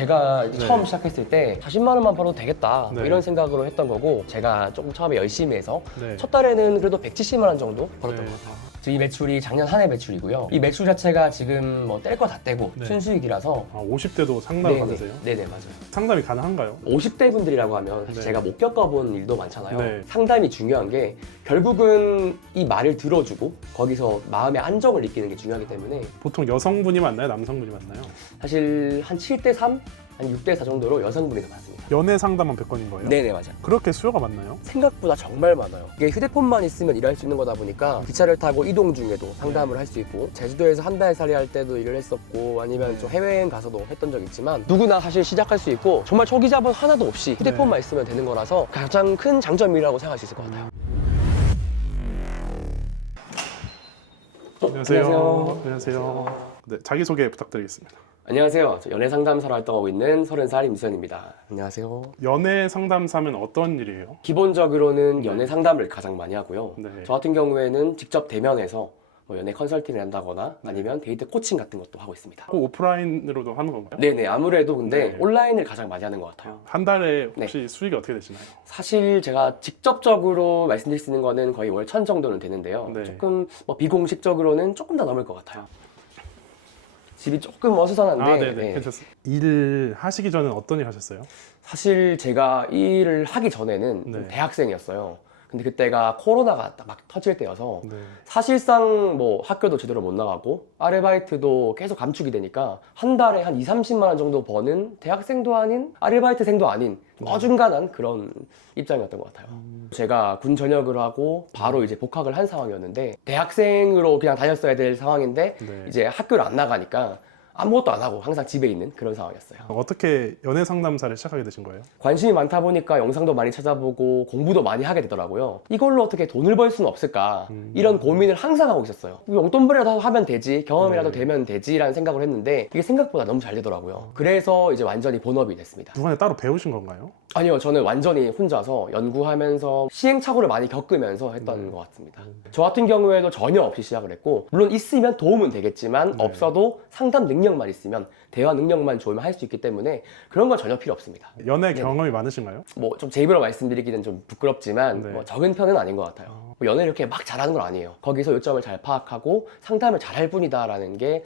제가 네. 처음 시작했을 때 40만 원만 벌어도 되겠다 네. 이런 생각으로 했던 거고, 제가 조금 처음에 열심히 해서 네. 첫 달에는 그래도 170만 원 정도 벌었던 네. 것 같아요. 이 매출이 작년 한 해 매출이고요. 이 매출 자체가 지금 뭐 뗄 거 다 떼고 네. 순수익이라서. 50대도 상담 받으세요? 네네, 맞아요. 상담이 가능한가요? 50대 분들이라고 하면 사실 네. 제가 못 겪어본 일도 많잖아요. 네. 상담이 중요한 게 결국은 이 말을 들어주고 거기서 마음의 안정을 느끼는 게 중요하기 때문에 보통 여성분이 맞나요? 남성분이 맞나요? 사실 한 7대 3, 한 6대 4 정도로 여성분이 더 많습니다. 연애 상담만 100건인 거예요? 네네, 맞아요. 그렇게 수요가 많나요? 생각보다 정말 많아요. 이게 휴대폰만 있으면 일할 수 있는 거다 보니까 기차를 타고 이동 중에도 상담을 할 수 있고, 제주도에서 한 달 살이 할 때도 일을 했었고, 아니면 좀 해외여행 가서도 했던 적 있지만, 누구나 사실 시작할 수 있고 정말 초기 자본 하나도 없이 휴대폰만 있으면 되는 거라서 가장 큰 장점이라고 생각할 수 있을 것 같아요. 안녕하세요. 안녕하세요. 네, 자기소개 부탁드리겠습니다. 안녕하세요. 저 연애 상담사로 활동하고 있는 30살 임수현입니다. 안녕하세요. 연애 상담사면 어떤 일이에요? 기본적으로는 연애 상담을 가장 많이 하고요. 네. 저 같은 경우에는 직접 대면해서 뭐 연애 컨설팅을 한다거나 아니면 데이트 코칭 같은 것도 하고 있습니다. 꼭 오프라인으로도 하는 건가요? 네네, 아무래도 근데 네. 온라인을 가장 많이 하는 것 같아요. 한 달에 혹시 수익이 어떻게 되시나요? 사실 제가 직접적으로 말씀드릴 수 있는 거는 거의 월 1000 정도는 되는데요. 네. 조금 뭐 비공식적으로는 조금 더 넘을 것 같아요. 집이 조금 어수선한데. 네네, 네. 괜찮습니다. 일 하시기 전에 어떤 일 하셨어요? 사실 제가 이 일을 하기 전에는 네. 대학생이었어요. 근데 그때가 코로나가 딱 막 터질 때여서 네. 사실상 뭐 학교도 제대로 못 나가고 아르바이트도 계속 감축이 되니까 한 달에 한 2, 30만 원 정도 버는 대학생도 아닌 아르바이트생도 아닌 어중간한 그런 입장이었던 것 같아요. 제가 군 전역을 하고 바로 이제 복학을 한 상황이었는데, 대학생으로 그냥 다녔어야 될 상황인데 네. 이제 학교를 안 나가니까 아무것도 안 하고 항상 집에 있는 그런 상황이었어요. 어떻게 연애 상담사를 시작하게 되신 거예요? 관심이 많다 보니까 영상도 많이 찾아보고 공부도 많이 하게 되더라고요. 이걸로 어떻게 돈을 벌 수는 없을까, 이런 고민을 항상 하고 있었어요. 용돈벌이라도 하면 되지, 경험이라도 네. 되면 되지라는 생각을 했는데 이게 생각보다 너무 잘 되더라고요. 그래서 이제 완전히 본업이 됐습니다. 누구한테 따로 배우신 건가요? 아니요, 저는 완전히 혼자서 연구하면서 시행착오를 많이 겪으면서 했던 것 같습니다. 저 같은 경우에도 전혀 없이 시작을 했고, 물론 있으면 도움은 되겠지만 네. 없어도 상담 능력만 있으면, 대화 능력만 좋으면 할 수 있기 때문에 그런 건 전혀 필요 없습니다. 연애 네. 경험이 많으신가요? 뭐 좀 제 입으로 말씀드리기는 좀 부끄럽지만 네. 뭐 적은 편은 아닌 것 같아요. 뭐 연애를 이렇게 막 잘하는 건 아니에요. 거기서 요점을 잘 파악하고 상담을 잘 할 뿐이다라는 게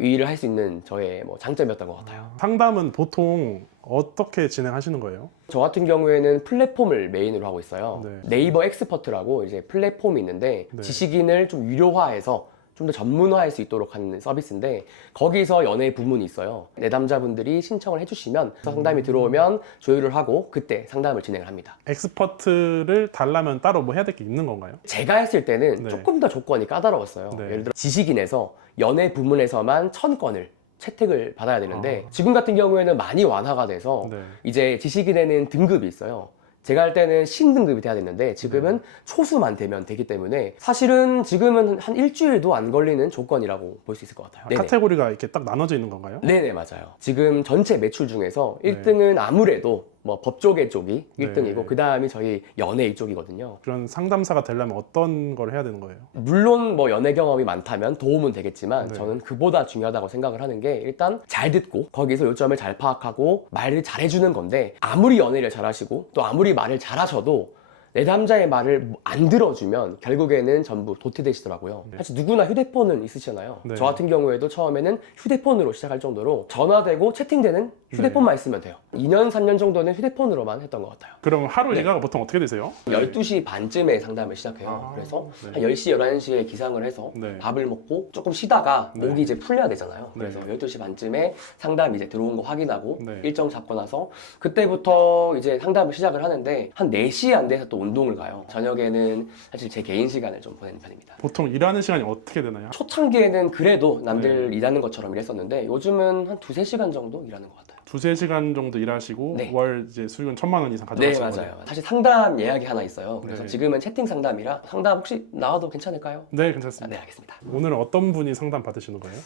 이 일을 할 수 있는 저의 뭐 장점이었던 것 같아요. 상담은 보통 어떻게 진행하시는 거예요? 저 같은 경우에는 플랫폼을 메인으로 하고 있어요. 네. 네이버 엑스퍼트라고 이제 플랫폼이 있는데, 네. 지식인을 좀 유료화해서 좀 더 전문화할 수 있도록 하는 서비스인데, 거기서 연애 부문이 있어요. 내담자분들이 신청을 해주시면 상담이 들어오면 조율을 하고 그때 상담을 진행을 합니다. 엑스퍼트를 달라면 따로 뭐 해야 될 게 있는 건가요? 제가 했을 때는 네. 조금 더 조건이 까다로웠어요. 네. 예를 들어 지식인에서 연애 부문에서만 1000건을 채택을 받아야 되는데, 지금 같은 경우에는 많이 완화가 돼서 네. 이제 지식인에는 등급이 있어요. 제가 할 때는 신등급이 돼야 됐는데 지금은 초수만 되면 되기 때문에 사실은 지금은 한 일주일도 안 걸리는 조건이라고 볼 수 있을 것 같아요. 네네. 카테고리가 이렇게 딱 나눠져 있는 건가요? 네네, 맞아요. 지금 전체 매출 중에서 네. 1등은 아무래도 뭐 법조계 쪽이 1등이고 네. 그 다음이 저희 연예 이쪽이거든요. 그런 상담사가 되려면 어떤 걸 해야 되는 거예요? 물론 뭐 연애 경험이 많다면 도움은 되겠지만 네. 저는 그보다 중요하다고 생각을 하는 게, 일단 잘 듣고 거기서 요점을 잘 파악하고 말을 잘 해주는 건데, 아무리 연애를 잘하시고 또 아무리 말을 잘하셔도 내담자의 말을 안 들어주면 결국에는 전부 도태되시더라고요. 사실 누구나 휴대폰은 있으시잖아요. 네. 저 같은 경우에도 처음에는 휴대폰으로 시작할 정도로 전화되고 채팅되는 휴대폰만 있으면 돼요. 2년, 3년 정도는 휴대폰으로만 했던 것 같아요. 그럼 하루 네. 일과가 보통 어떻게 되세요? 12시 반쯤에 상담을 시작해요. 그래서 네. 한 10시, 11시에 기상을 해서 네. 밥을 먹고 조금 쉬다가 네. 목이 이제 풀려야 되잖아요. 네. 그래서 12시 반쯤에 상담 이제 들어온 거 확인하고 네. 일정 잡고 나서 그때부터 이제 상담을 시작을 하는데, 한 4시 안 돼서 또 운동을 가요. 저녁에는 사실 제 개인 시간을 좀 보내는 편입니다. 보통 일하는 시간이 어떻게 되나요? 초창기에는 그래도 남들 네. 일하는 것처럼 일했었는데 요즘은 한 2-3시간 정도 일하는 것 같아요. 2-3시간 정도 일하시고 네. 월 이제 수익은 1000만 원 이상 네, 가져가시는 거예요? 맞아요. 사실 상담 예약이 하나 있어요. 그래서 네. 지금은 채팅 상담이라 상담 혹시 나와도 괜찮을까요? 네, 아, 괜찮습니다. 네, 알겠습니다. 오늘은 어떤 분이 상담 받으시는 거예요?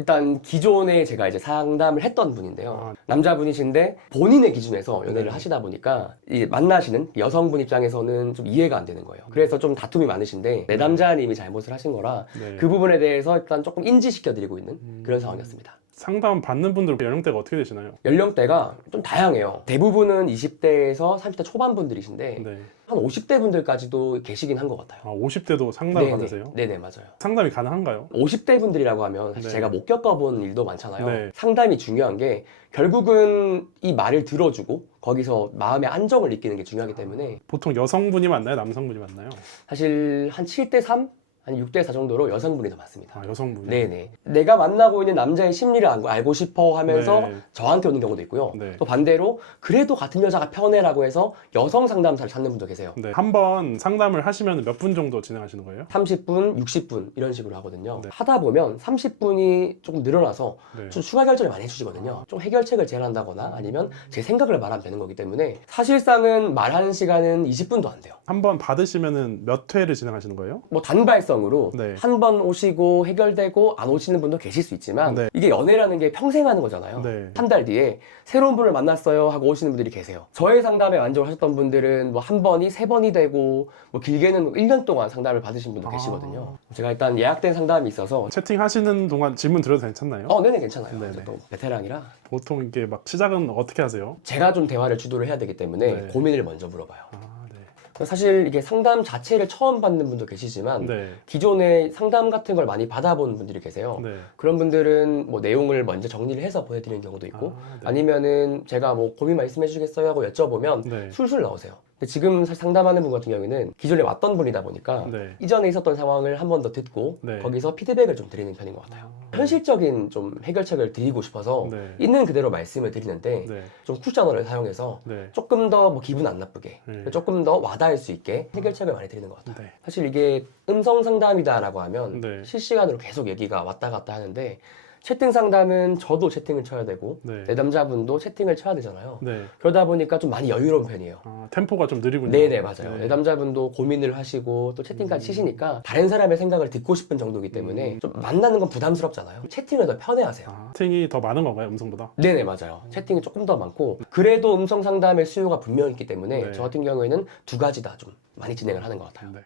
일단 기존에 제가 이제 상담을 했던 분인데요. 남자분이신데 본인의 기준에서 연애를 네. 하시다 보니까 이 만나시는 여성분 입장에서는 좀 이해가 안 되는 거예요. 그래서 좀 다툼이 많으신데 내 남자님이 잘못을 하신 거라 네. 그 부분에 대해서 일단 조금 인지시켜드리고 있는 그런 상황이었습니다. 상담 받는 분들 연령대가 어떻게 되시나요? 연령대가 좀 다양해요. 대부분은 20대에서 30대 초반 분들이신데 네. 한 50대 분들까지도 계시긴 한 것 같아요. 아, 50대도 상담을 받으세요? 네네, 맞아요. 상담이 가능한가요? 50대 분들이라고 하면 사실 네. 제가 못 겪어본 일도 많잖아요. 네. 상담이 중요한 게 결국은 이 말을 들어주고 거기서 마음의 안정을 느끼는 게 중요하기 때문에 보통 여성분이 맞나요? 남성분이 맞나요? 사실 한 7대3? 한 6대4 정도로 여성분이 더 많습니다. 아, 여성분이. 네네. 내가 만나고 있는 남자의 심리를 알고 싶어 하면서 네. 저한테 오는 경우도 있고요. 네. 또 반대로 그래도 같은 여자가 편해라고 해서 여성 상담사를 찾는 분도 계세요. 네. 한번 상담을 하시면 몇 분 정도 진행하시는 거예요? 30분, 60분 이런 식으로 하거든요. 네. 하다 보면 30분이 조금 늘어나서 네. 좀 추가 결제를 많이 해주시거든요. 좀 해결책을 제안한다거나 아니면 제 생각을 말하면 되는 거기 때문에 사실상은 말하는 시간은 20분도 안 돼요. 한번 받으시면은 몇 회를 진행하시는 거예요? 뭐 단발성으로 네. 한 번 오시고 해결되고 안 오시는 분도 계실 수 있지만 네. 이게 연애라는 게 평생 하는 거잖아요. 네. 한 달 뒤에 새로운 분을 만났어요 하고 오시는 분들이 계세요. 저의 상담에 만족을 하셨던 분들은 뭐 한 번이 세 번이 되고 뭐 길게는 1년 동안 상담을 받으신 분도 계시거든요. 제가 일단 예약된 상담이 있어서 채팅하시는 동안 질문 드려도 괜찮나요? 네네 괜찮아요. 네네. 저 또 베테랑이라 보통 이게 막 시작은 어떻게 하세요? 제가 좀 대화를 주도를 해야 되기 때문에 네. 고민을 먼저 물어봐요. 아, 네. 사실 이게 상담 자체를 처음 받는 분도 계시지만 네. 기존에 상담 같은 걸 많이 받아본 분들이 계세요. 네. 그런 분들은 뭐 내용을 먼저 정리를 해서 보내드리는 경우도 있고 아, 네. 아니면은 제가 뭐 고민 말씀해 주시겠어요 하고 여쭤보면 네. 술술 나오세요. 근데 지금 사실 상담하는 분 같은 경우에는 기존에 왔던 분이다 보니까 네. 이전에 있었던 상황을 한 번 더 듣고 네. 거기서 피드백을 좀 드리는 편인 것 같아요. 현실적인 좀 해결책을 드리고 싶어서 네. 있는 그대로 말씀을 드리는데 네. 좀 쿨전어를 사용해서 네. 조금 더 뭐 기분 안 나쁘게 네. 조금 더 와닿을 수 있게 해결책을 많이 드리는 것 같아요. 네. 사실 이게 음성 상담이다라고 하면 네. 실시간으로 계속 얘기가 왔다 갔다 하는데 채팅 상담은 저도 채팅을 쳐야 되고 네. 내담자분도 채팅을 쳐야 되잖아요. 네. 그러다 보니까 좀 많이 여유로운 편이에요. 아, 템포가 좀 느리군요. 네네 맞아요. 네. 내담자분도 고민을 하시고 또 채팅까지 치시니까 다른 사람의 생각을 듣고 싶은 정도이기 때문에 좀 만나는 건 부담스럽잖아요. 채팅을 더 편해하세요. 아, 채팅이 더 많은 건가요? 음성보다? 네네 맞아요. 채팅이 조금 더 많고 그래도 음성 상담의 수요가 분명히 있기 때문에 네. 저 같은 경우에는 두 가지 다 좀 많이 진행을 하는 것 같아요. 네.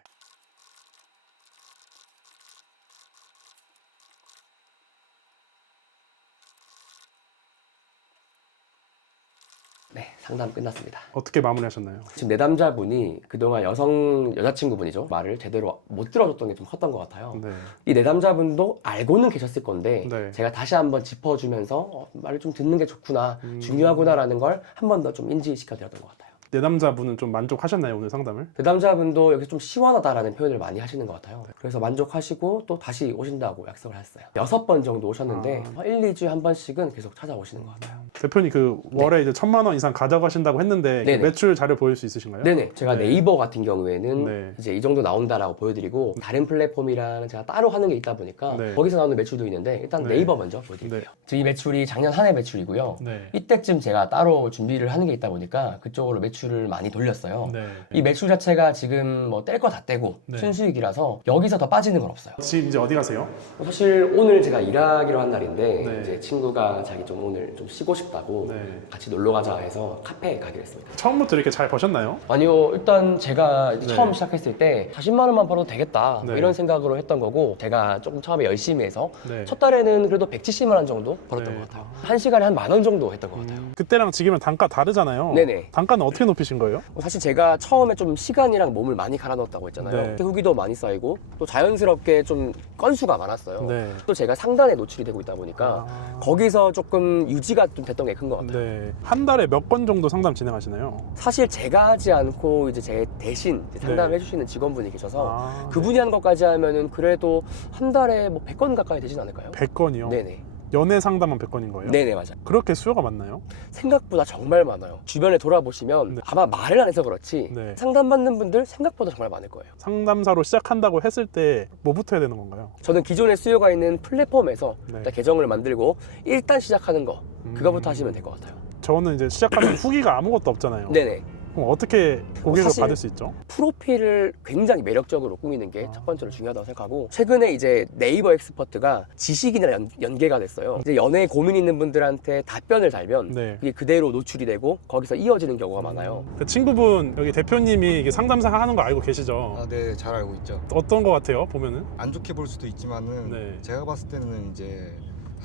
네 상담 끝났습니다. 어떻게 마무리하셨나요? 지금 내담자분이 그동안 여자친구분이죠. 말을 제대로 못 들어줬던 게 좀 컸던 것 같아요. 네. 이 내담자분도 알고는 계셨을 건데 네. 제가 다시 한번 짚어주면서 말을 좀 듣는 게 좋구나, 중요하구나라는 걸 한 번 더 좀 인지시켜드렸던 것 같아요. 내담자분은 좀 만족하셨나요? 오늘 상담을? 내담자분도 여기 좀 시원하다라는 표현을 많이 하시는 것 같아요. 그래서 만족하시고 또 다시 오신다고 약속을 했어요. 6번 정도 오셨는데 1, 2주에 한 번씩은 계속 찾아오시는 것 같아요. 대표님 그 월에 이제 1,000만 원 이상 가져가신다고 했는데 그 네네. 매출 자료 보일 수 있으신가요? 네네. 제가 네. 네이버 같은 경우에는 네. 이제 이 정도 나온다라고 보여드리고 다른 플랫폼이랑 제가 따로 하는 게 있다 보니까 네. 거기서 나오는 매출도 있는데 일단 네. 네이버 먼저 보여드릴게요. 지금 이 매출이 작년 한 해 매출이고요. 네. 이때쯤 제가 따로 준비를 하는 게 있다 보니까 그쪽으로 매출을 많이 돌렸어요. 네. 이 매출 자체가 지금 뭐 뗄 거 다 떼고 네. 순수익이라서 여기서 더 빠지는 건 없어요. 지금 이제 어디 가세요? 사실 오늘 제가 일하기로 한 날인데 네. 이제 친구가 자기 좀 오늘 좀 쉬고 싶다고 네. 같이 놀러 가자 해서 카페에 가기로 했습니다. 처음부터 이렇게 잘 버셨나요? 아니요, 일단 제가 이제 네. 처음 시작했을 때 40만 원만 벌어도 되겠다 뭐 네. 이런 생각으로 했던 거고 제가 조금 처음에 열심히 해서 네. 첫 달에는 그래도 170만 원 정도 벌었던 네. 것 같아요. 한 시간에 한 10,000원 정도 했던 것 같아요. 그때랑 지금은 단가 다르잖아요. 네네. 단가는 어떻게 높이신 거예요? 사실 제가 처음에 좀 시간이랑 몸을 많이 갈아 넣었다고 했잖아요. 네. 그때 후기도 많이 쌓이고 또 자연스럽게 좀 건수가 많았어요. 네. 또 제가 상단에 노출이 되고 있다 보니까 거기서 조금 유지가 좀 됐던 게 큰 것 같아요. 네. 한 달에 몇 건 정도 상담 진행하시나요? 사실 제가 하지 않고 이제 제 대신 이제 상담해 네. 주시는 직원분이 계셔서 아, 그분이 하는 것까지 하면은 그래도 한 달에 뭐 100건 가까이 되진 않을까요? 100건이요? 네네. 연애 상담은 100건인 거예요? 네네, 맞아요. 그렇게 수요가 많나요? 생각보다 정말 많아요. 주변에 돌아보시면 네. 아마 말을 안 해서 그렇지 네. 상담받는 분들 생각보다 정말 많을 거예요. 상담사로 시작한다고 했을 때 뭐부터 해야 되는 건가요? 저는 기존에 수요가 있는 플랫폼에서 네. 일단 계정을 만들고 일단 시작하는 거 그거부터 하시면 될 것 같아요. 저는 이제 시작하면 후기가 아무것도 없잖아요. 네네. 그럼 어떻게 고객을 사실 받을 수 있죠? 프로필을 굉장히 매력적으로 꾸미는 게 아. 첫 번째로 중요하다고 생각하고 최근에 이제 네이버 엑스퍼트가 지식인이랑 연계가 됐어요. 이제 연애에 고민 있는 분들한테 답변을 달면 네. 그게 그대로 노출이 되고 거기서 이어지는 경우가 많아요. 그 친구분 여기 대표님이 이게 상담사 하는 거 알고 계시죠? 아, 네, 잘 알고 있죠. 어떤 거 같아요? 보면은 안 좋게 볼 수도 있지만은 네. 제가 봤을 때는 이제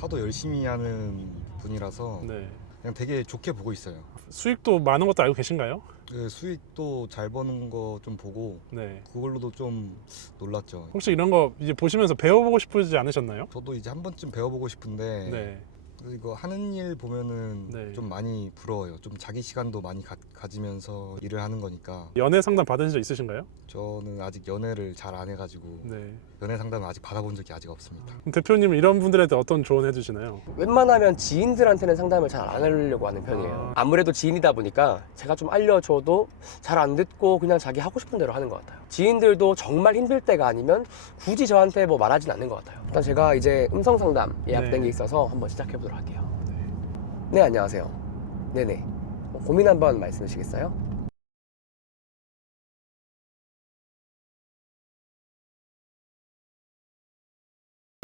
하도 열심히 하는 분이라서 네. 그냥 되게 좋게 보고 있어요. 수익도 많은 것도 알고 계신가요? 그 수익도 잘 버는 거 좀 보고 네. 그걸로도 좀 놀랐죠. 혹시 이런 거 이제 보시면서 배워보고 싶으지 않으셨나요? 저도 이제 한 번쯤 배워보고 싶은데 네. 이거 하는 일 보면은 네. 좀 많이 부러워요. 좀 자기 시간도 많이 가지면서 일을 하는 거니까. 연애 상담 받으신 적 있으신가요? 저는 아직 연애를 잘 안 해가지고 네. 연애 상담을 아직 받아본 적이 아직 없습니다. 그럼 대표님은 이런 분들한테 어떤 조언 해주시나요? 웬만하면 지인들한테는 상담을 잘 안 하려고 하는 편이에요. 아무래도 지인이다 보니까 제가 좀 알려줘도 잘 안 듣고 그냥 자기 하고 싶은 대로 하는 것 같아요. 지인들도 정말 힘들 때가 아니면 굳이 저한테 뭐 말하진 않는 것 같아요. 일단 제가 이제 음성 상담 예약된 네. 게 있어서 한번 시작해 보도록 할게요. 네, 안녕하세요. 네네. 고민 한번 말씀해 주시겠어요?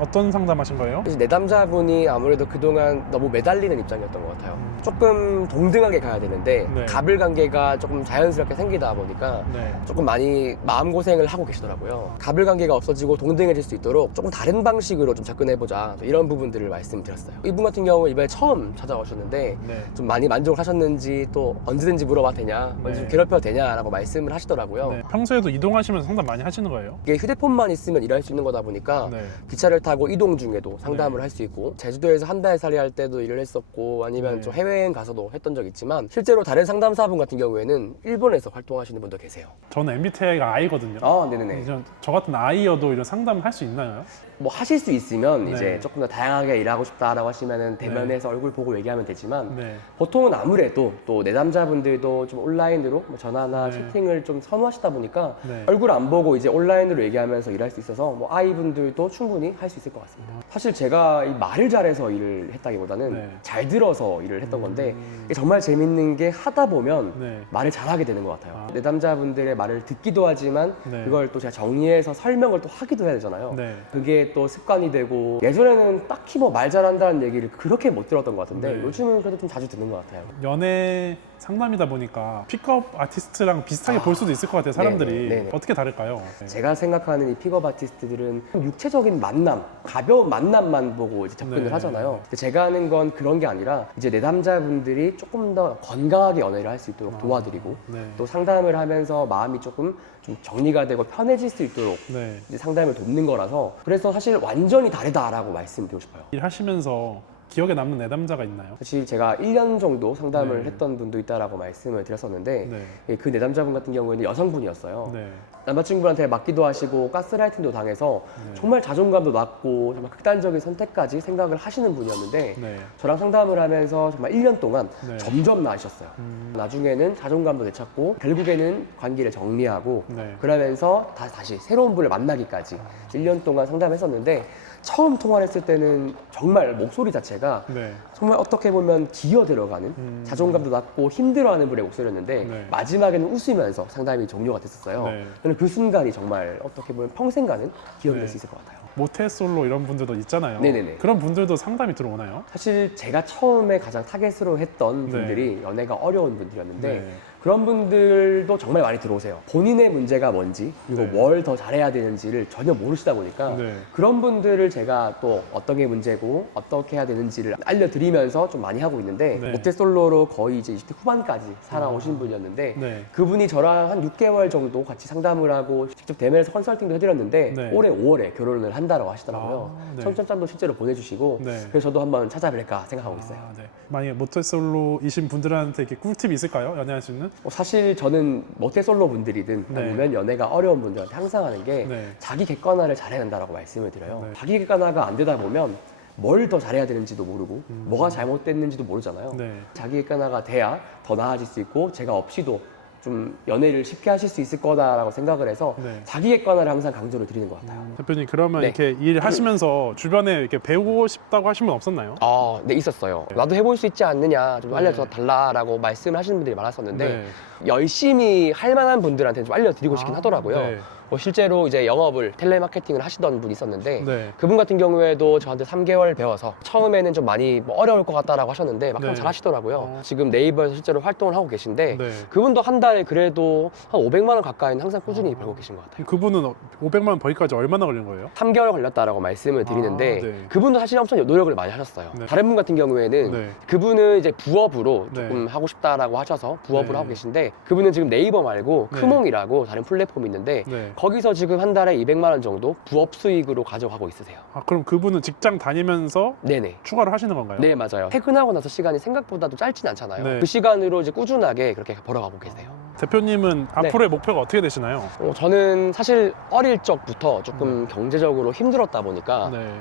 어떤 상담하신 거예요? 사실 내담자분이 아무래도 그동안 너무 매달리는 입장이었던 것 같아요. 조금 동등하게 가야 되는데 네. 갑을 관계가 조금 자연스럽게 생기다 보니까 네. 조금 많이 마음고생을 하고 계시더라고요. 갑을 관계가 없어지고 동등해질 수 있도록 조금 다른 방식으로 좀 접근해보자, 이런 부분들을 말씀드렸어요. 이분 같은 경우는 이번에 처음 찾아오셨는데 네. 좀 많이 만족을 하셨는지, 또 언제든지 물어봐도 되냐, 언제 좀 네. 괴롭혀도 되냐라고 말씀을 하시더라고요. 네. 평소에도 이동하시면서 상담 많이 하시는 거예요? 이게 휴대폰만 있으면 일할 수 있는 거다 보니까 네. 기차를 타고 이동 중에도 상담을 네. 할 수 있고, 제주도에서 한 달 살이 할 때도 일을 했었고, 아니면 네. 좀 해외여행 가서도 했던 적 있지만, 실제로 다른 상담사분 같은 경우에는 일본에서 활동하시는 분도 계세요. 저는 MBTI가 I거든요. 아, 네네네. 저 같은 I여도 이런 상담을 할 수 있나요? 뭐 하실 수 있으면 네. 이제 조금 더 다양하게 일하고 싶다라고 하시면은 대면에서 얼굴 보고 얘기하면 되지만, 네. 보통은 아무래도 또 내담자분들도 좀 온라인으로 뭐 전화나 네. 채팅을 좀 선호하시다 보니까 네. 얼굴 안 보고 이제 온라인으로 얘기하면서 일할 수 있어서 뭐 아이분들도 충분히 할 수 있을 것 같습니다. 사실 제가 이 말을 잘해서 일을 했다기보다는 네. 잘 들어서 일을 했던 건데, 이게 정말 재밌는 게 하다 보면 네. 말을 잘하게 되는 것 같아요. 아. 내담자분들의 말을 듣기도 하지만 네. 그걸 또 제가 정리해서 설명을 또 하기도 해야 되잖아요. 네. 그게 또 습관이 되고, 예전에는 딱히 뭐 말 잘한다는 얘기를 그렇게 못 들었던 것 같은데 네. 요즘은 그래도 좀 자주 듣는 것 같아요. 연애 상담이다 보니까 픽업 아티스트랑 비슷하게 볼 수도 있을 것 같아요, 사람들이. 네네. 어떻게 다를까요? 네. 제가 생각하는 이 픽업 아티스트들은 육체적인 만남, 가벼운 만남만 보고 이제 접근을 네. 하잖아요. 근데 제가 하는 건 그런 게 아니라 이제 내담자분들이 조금 더 건강하게 연애를 할 수 있도록 도와드리고, 네. 또 상담을 하면서 마음이 조금 좀 정리가 되고 편해질 수 있도록 네. 이제 상담을 돕는 거라서, 그래서 사실 완전히 다르다라고 말씀드리고 싶어요. 일하시면서 기억에 남는 내담자가 있나요? 사실 제가 1년 정도 상담을 네. 했던 분도 있다라고 말씀을 드렸었는데, 네. 그 내담자분 같은 경우에는 여성분이었어요. 네. 남자친구한테 맞기도 하시고 가스라이팅도 당해서 네. 정말 자존감도 낮고 정말 극단적인 선택까지 생각을 하시는 분이었는데, 네. 저랑 상담을 하면서 정말 1년 동안 네. 점점 나아지셨어요. 나중에는 자존감도 되찾고 결국에는 관계를 정리하고, 네. 그러면서 다시 새로운 분을 만나기까지 1년 동안 상담했었는데, 처음 통화를 했을 때는 정말 목소리 자체가 네. 정말 어떻게 보면 기어 들어가는, 자존감도 낮고 힘들어하는 분의 목소리였는데, 네. 마지막에는 웃으면서 상담이 종료가 됐었어요. 네. 저는 그 순간이 정말 어떻게 보면 평생 가는 기억이 네. 될 수 있을 것 같아요. 모태솔로 이런 분들도 있잖아요. 네네네. 그런 분들도 상담이 들어오나요? 사실 제가 처음에 가장 타겟으로 했던 네. 분들이 연애가 어려운 분들이었는데, 네. 그런 분들도 정말 많이 들어오세요. 본인의 문제가 뭔지, 그리고 네. 뭘 더 잘해야 되는지를 전혀 모르시다 보니까 네. 그런 분들을 제가 또 어떤 게 문제고 어떻게 해야 되는지를 알려드리면서 좀 많이 하고 있는데, 네. 모태솔로로 거의 이제 20대 후반까지 살아오신 분이었는데, 네. 그분이 저랑 한 6개월 정도 같이 상담을 하고 직접 대면에서 컨설팅도 해드렸는데, 네. 올해 5월에 결혼을 한다고 하시더라고요. 아, 네. 청첩장도 실제로 보내주시고, 네. 그래서 저도 한번 찾아뵐까 생각하고 있어요. 아, 네. 만약에 모태솔로이신 분들한테 이렇게 꿀팁이 있을까요? 연애할 수 있는? 사실 저는 모태솔로 분들이든 네. 아니면 연애가 어려운 분들한테 항상 하는 게, 네. 자기 객관화를 잘해야 된다고 말씀을 드려요. 네. 자기 객관화가 안 되다 보면 뭘 더 잘해야 되는지도 모르고 뭐가 잘못됐는지도 모르잖아요. 네. 자기 객관화가 돼야 더 나아질 수 있고, 제가 없이도 좀 연애를 쉽게 하실 수 있을 거다라고 생각을 해서 네. 자기 객관화를 항상 강조를 드리는 것 같아요. 대표님 그러면 네. 이렇게 일하시면서 주변에 이렇게 배우고 싶다고 하신 분 없었나요? 아, 네, 있었어요. 나도 해볼 수 있지 않느냐, 좀 네. 알려줘 달라라고 말씀을 하시는 분들이 많았었는데, 네. 열심히 할 만한 분들한테 좀 알려드리고 싶긴 아, 하더라고요. 네. 실제로 이제 영업을 텔레마케팅을 하시던 분이 있었는데 네. 그분 같은 경우에도 저한테 3개월 배워서 처음에는 좀 많이 어려울 것 같다라고 하셨는데 막상 네. 잘 하시더라고요. 어. 지금 네이버에서 실제로 활동을 하고 계신데 네. 그분도 한 달에 그래도 한 500만 원 가까이는 항상 꾸준히 벌고 계신 것 같아요. 그분은 500만 원 벌기까지 얼마나 걸린 거예요? 3개월 걸렸다라고 말씀을 드리는데 아, 네. 그분도 사실 엄청 노력을 많이 하셨어요. 네. 다른 분 같은 경우에는 네. 그분은 이제 부업으로 네. 조금 하고 싶다라고 하셔서 부업을 네. 하고 계신데 그분은 지금 네이버 말고 네. 크몽이라고 다른 플랫폼이 있는데 네. 거기서 지금 한 달에 200만 원 정도 부업 수익으로 가져가고 있으세요. 아, 그럼 그분은 직장 다니면서 네네. 추가를 하시는 건가요? 네, 맞아요. 퇴근하고 나서 시간이 생각보다도 짧진 않잖아요. 네. 그 시간으로 이제 꾸준하게 그렇게 벌어가고 계세요. 대표님은 네. 앞으로의 목표가 어떻게 되시나요? 저는 사실 어릴 적부터 조금 경제적으로 힘들었다 보니까 네.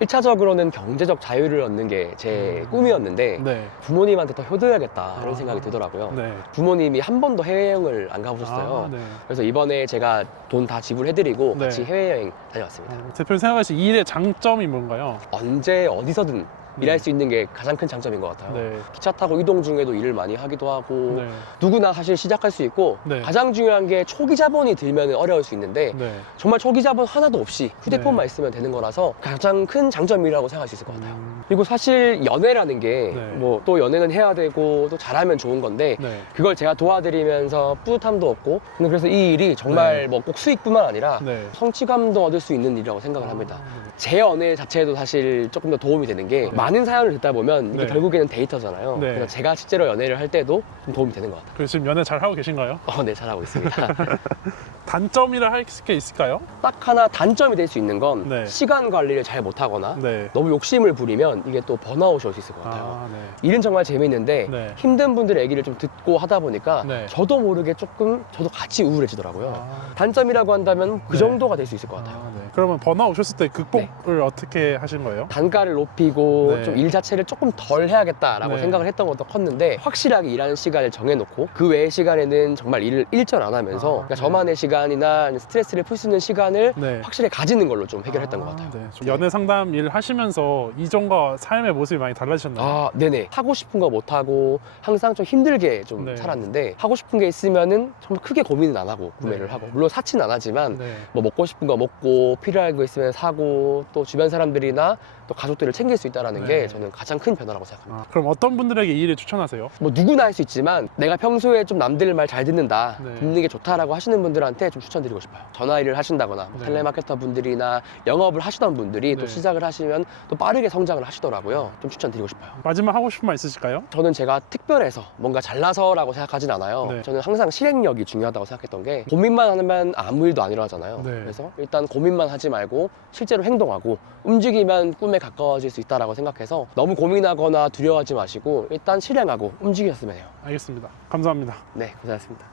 1차적으로는 경제적 자유를 얻는 게 제 꿈이었는데 네. 부모님한테 더 효도해야겠다 이런 아. 생각이 들더라고요. 네. 부모님이 한 번도 해외여행을 안 가보셨어요. 아, 네. 그래서 이번에 제가 돈 다 지불해드리고 네. 같이 해외여행 다녀왔습니다. 대표님 생각하시는 이 일의 장점이 뭔가요? 언제 어디서든 일할 수 있는 게 가장 큰 장점인 것 같아요. 네. 기차 타고 이동 중에도 일을 많이 하기도 하고 네. 누구나 사실 시작할 수 있고 네. 가장 중요한 게 초기 자본이 들면 어려울 수 있는데 네. 정말 초기 자본 하나도 없이 휴대폰만 있으면 되는 거라서 가장 큰 장점이라고 생각할 수 있을 것 같아요. 그리고 사실 연애라는 게 네. 뭐 또 연애는 해야 되고 또 잘하면 좋은 건데 네. 그걸 제가 도와드리면서 뿌듯함도 얻고 근데 그래서 이 일이 정말 네. 뭐 꼭 수익뿐만 아니라 네. 성취감도 얻을 수 있는 일이라고 생각을 합니다. 네. 제 연애 자체도 사실 조금 더 도움이 되는 게 많은 사연을 듣다 보면 이게 네. 결국에는 데이터잖아요. 네. 그래서 제가 실제로 연애를 할 때도 좀 도움이 되는 것 같아요. 그래서 지금 연애 잘 하고 계신가요? 네, 잘하고 있습니다. 단점이라 할 게 있을까요? 딱 하나 단점이 될 수 있는 건 네. 시간 관리를 잘 못하거나 네. 너무 욕심을 부리면 이게 또 번아웃이 올 수 있을 것 같아요. 아, 네. 일은 정말 재미있는데 네. 힘든 분들의 얘기를 좀 듣고 하다 보니까 네. 저도 모르게 조금 저도 같이 우울해지더라고요. 아. 단점이라고 한다면 그 네. 정도가 될 수 있을 것 같아요. 아, 네. 그러면 번아웃 오셨을 때 극복을 어떻게 하신 거예요? 단가를 높이고 네. 좀 일 자체를 조금 덜 해야겠다라고 네. 생각을 했던 것도 컸는데 확실하게 일하는 시간을 정해놓고 그 외의 시간에는 정말 일을 일절 안 하면서 그러니까 네. 저만의 시간이나 스트레스를 풀 수 있는 시간을 네. 확실히 가지는 걸로 좀 해결했던 것 같아요. 네. 좀 연애 상담 일 하시면서 이전과 삶의 모습이 많이 달라지셨나요? 네네. 하고 싶은 거 못하고 항상 좀 힘들게 좀 네. 살았는데 하고 싶은 게 있으면은 정말 크게 고민은 안 하고 구매를 네. 하고 물론 사치는 안 하지만 네. 뭐 먹고 싶은 거 먹고 필요한 거 있으면 사고 또 주변 사람들이나 또 가족들을 챙길 수 있다는 네. 게 저는 가장 큰 변화라고 생각합니다. 아, 그럼 어떤 분들에게 이 일을 추천하세요? 뭐 누구나 할 수 있지만 내가 평소에 좀 남들 말 잘 듣는다 네. 듣는 게 좋다라고 하시는 분들한테 좀 추천드리고 싶어요. 전화 일을 하신다거나 뭐 네. 텔레마케터 분들이나 영업을 하시던 분들이 네. 또 시작을 하시면 또 빠르게 성장을 하시더라고요. 좀 추천드리고 싶어요. 마지막 하고 싶은 말 있으실까요? 저는 제가 특별해서 뭔가 잘나서라고 생각하진 않아요. 네. 저는 항상 실행력이 중요하다고 생각했던 게 고민만 하면 아무 일도 안 일어나잖아요. 네. 그래서 일단 고민만 하지 말고 실제로 행동하고 움직이면 꿈에 가까워질 수 있다고 생각해서 너무 고민하거나 두려워하지 마시고 일단 실행하고 움직였으면 해요. 알겠습니다. 감사합니다. 네, 고생하셨습니다.